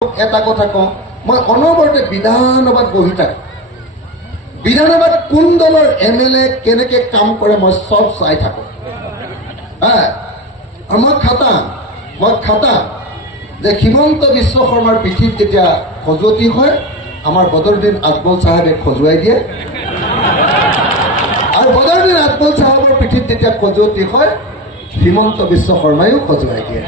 এটা কথা কওঁ মই অনবৰতে বিধানসভাত বহি থাকো বিধানসভাত কোন দলৰ এমএলএ কেনেকে কাম কৰে মই সব চাই থাকো মই খাটাম যে হিমন্ত বিশ্ব শৰ্মাৰ পিঠিত যেতিয়া খজুৱতি হয় আমাৰ বদৰুদ্দিন আজমল সাহেবে খজুৱাই দিয়ে আৰু বদৰুদ্দিন আজমল সাহেবৰ পিঠিত যেতিয়া খজুৱতি হয় হিমন্ত বিশ্ব শৰ্মায়ো খজুৱাই দিয়ে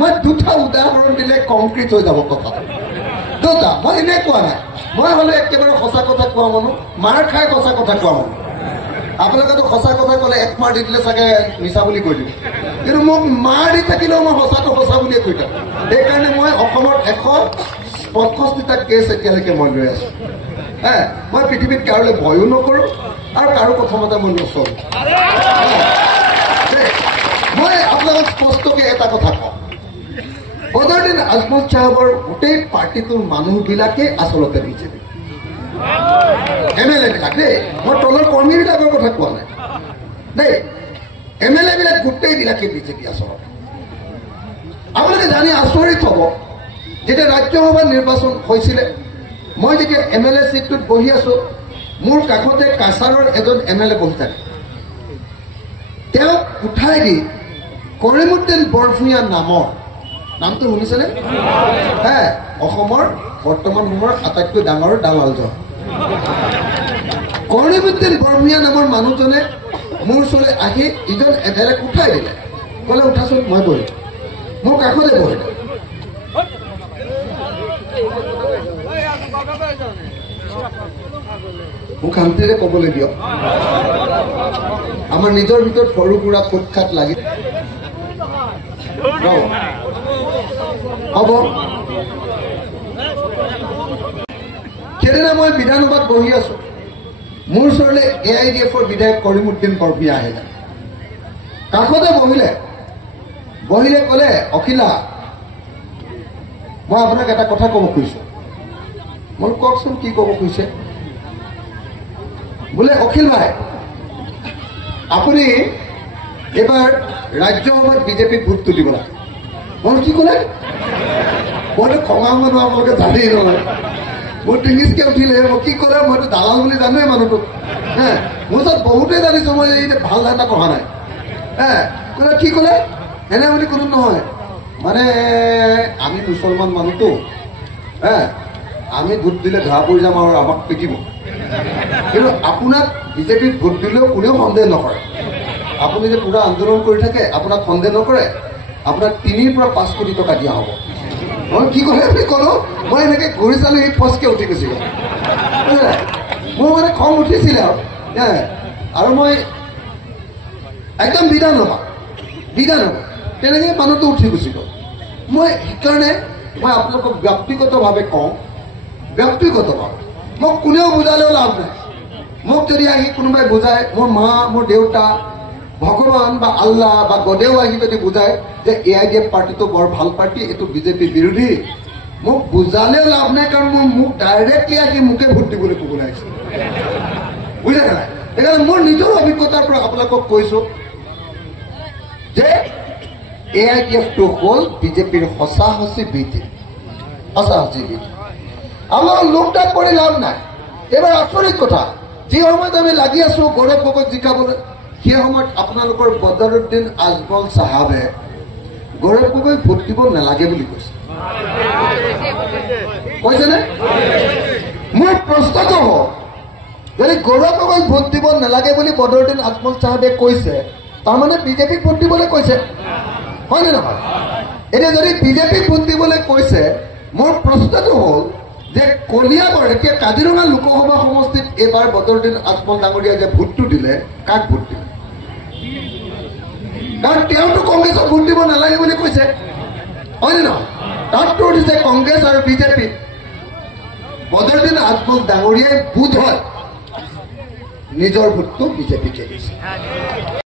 मैं दुटा उदाहरण दिले कॉन्क्रीट हो যাব কথা দুটা মই এনে কোৱা নাই মই হলে একেবাৰে সঁচা কথা কোৱা মানুহ মাৰ খাই সঁচা কথা কোৱা মানুহ আপোনালোকে তো সঁচা কথা কলে এক মাৰ দি দিলে চাগে মিছা বুলি কৈ দিব কিন্তু মোক মাৰ দি থাকিলেও মই সঁচাটো সঁচা বুলিয়ে কৈ থাকো সেইকাৰণে মই অসমৰ 165টা কেছ এতিয়ালৈকে মই লৈ আছো মই পৃথিৱীত কাৰোলৈ ভয়ো নকৰো আৰু কাৰো প্ৰথমতে মই নচলো মই আপোনালোক স্পষ্টকে এটা কথা কওঁ বদৰুদ্দিন আজমল সাহেবৰ গোটেই পাৰ্টিটোৰ মানুহবিলাকে আচলতে বিজেপি এমএলএ বিলাক দেই মই তলৰ কৰ্মীবিলাকৰ কথা কোৱা নাই দেই এমএলএ বিলাক গোটেইবিলাকে বিজেপি আচলতে আপোনালোকে জানি আচৰিত হ'ব যেতিয়া ৰাজ্যসভা নিৰ্বাচন হৈছিলে মই যেতিয়া এমএলএ চিটটোত বহি আছো মোৰ কাষতে কাছাৰৰ এজন এমএলএ বহি থাকে তেওঁক উঠাই দি কৰিমুদ্দিন বৰভূঞা নামটো শুনিছেনে অসমৰ বৰ্তমান সময়ৰ আটাইতকৈ ডাঙৰ দালালজন কৰিমুদ্দিন বৰভূঞা নামৰ মানুহজনে মোৰ ওচৰলৈ আহি ইজন এমএলএক উঠাই দিলে ক'লে উঠাচোন মই বহিম মোৰ কাষতে বহিলে মোক শান্তিৰে ক'বলৈ দিয়ক আমাৰ নিজৰ ভিতৰত সৰু সুৰা ফুটখাট লাগি হ'ব সেইদিনা মই বিধানসভাত বহি আছো মোৰ ওচৰলৈ AIDFৰ বিধায়ক কৰিমুদ্দিন বৰভূঞা আহিলে কাষতে বহিলে ক'লে অখিলা মই আপোনাক এটা কথা ক'ব খুজিছো মই কওকচোন কি ক'ব খুজিছে বোলে অখিল ভাই আপুনি এবাৰ ৰাজ্যসভাত বিজেপিক ভোট তুলিব লাগে মই কি ক'লে মইতো খঙা মানুহ আপোনালোকে জানেই নহয় মোৰ টিঙিচকে উঠিলে মই কি ক'লে মইতো দালাল বুলি জানোৱেই মানুহটোক মোৰ ওচৰত বহুতেই জানিছো মই এই ভাল ধাৰণা পঢ়া নাই ক'লে কি ক'লে এনে বুলি কোনো নহয় মানে আমি মুছলমান মানুহটো আমি ভোট দিলে ধৰা পৰি যাম আৰু আমাক পিটিব কিন্তু আপোনাক বিজেপিত ভোট দিলেও কোনেও সন্দেহ নকৰে আপুনি যে পুৰা আন্দোলন কৰি থাকে আপোনাক সন্দেহ নকৰে আপোনাক 3 পৰা 5 কোটি টকা দিয়া হ'ব মই কি ক'লে বুলি ক'লো মই এনেকৈ ঘূৰি চালো এই ফচকে উঠি গৈছিলো মোৰ মানে খং উঠিছিলে আৰু মই একদম বিধানসভা তেনেকৈ মানুহটো উঠি গুচি গ'ল মই সেইকাৰণে মই আপোনালোকক ব্যক্তিগতভাৱে কওঁ মোক কোনেও বুজালেও লাভ নাই মোক যদি আহি কোনোবাই বুজায় মোৰ মা মোৰ দেউতা ভগৱান বা আল্লাহ বা গদেও আহি যদি বুজায় যে AIDF পাৰ্টিটো বৰ ভাল পাৰ্টি এইটো বিজেপি বিৰোধী মোক বুজালেও লাভ নাই কাৰণ মোক ডাইৰেক্টলি আহি মোকে ভোট দিবলৈ ক'বলৈ আহিছে বুজিলে নাই সেইকাৰণে মোৰ নিজৰ অভিজ্ঞতাৰ পৰা আপোনালোকক কৈছো যে AIDFটো হ'ল বিজেপিৰ সঁচা ভীতি আপোনালোক লোকটাক কৰি লাভ নাই এইবাৰ আচৰিত কথা যি সময়ত আমি লাগি আছো গৌৰৱ গগৈক জিকাবলৈ সেই সময়ত আপোনালোকৰ বদৰুদ্দিন আজমল সাহেবে গৌৰৱ গগৈক ভোট দিব নালাগে বুলি কৈছেনে মোৰ প্ৰশ্নটো হ'ল যদি গৌৰৱ গগৈক ভোট দিব নালাগে বুলি বদৰুদ্দিন আজমল সাহেবে কৈছে তাৰমানে বিজেপিক ভোট দিবলৈ কৈছে হয়নে নহয় এতিয়া যদি বিজেপিক ভোট দিবলৈ কৈছে মোৰ প্ৰশ্নটো হ'ল যে কলিয়াবৰ এতিয়া কাজিৰঙা লোকসভা সমষ্টিত এইবাৰ বদৰুদ্দিন আজমল ডাঙৰীয়া যে ভোটটো দিলে কাক ভোট দিলে কাৰণ তেওঁতো কংগ্ৰেছক ভোট দিব নালাগে বুলি কৈছে হয়নে নহয় তাততো উঠিছে কংগ্ৰেছ আৰু বিজেপি বদৰুদ্দিন আজমল ডাঙৰীয়াই বোধ হয় নিজৰ ভোটটো বিজেপিকে দিছে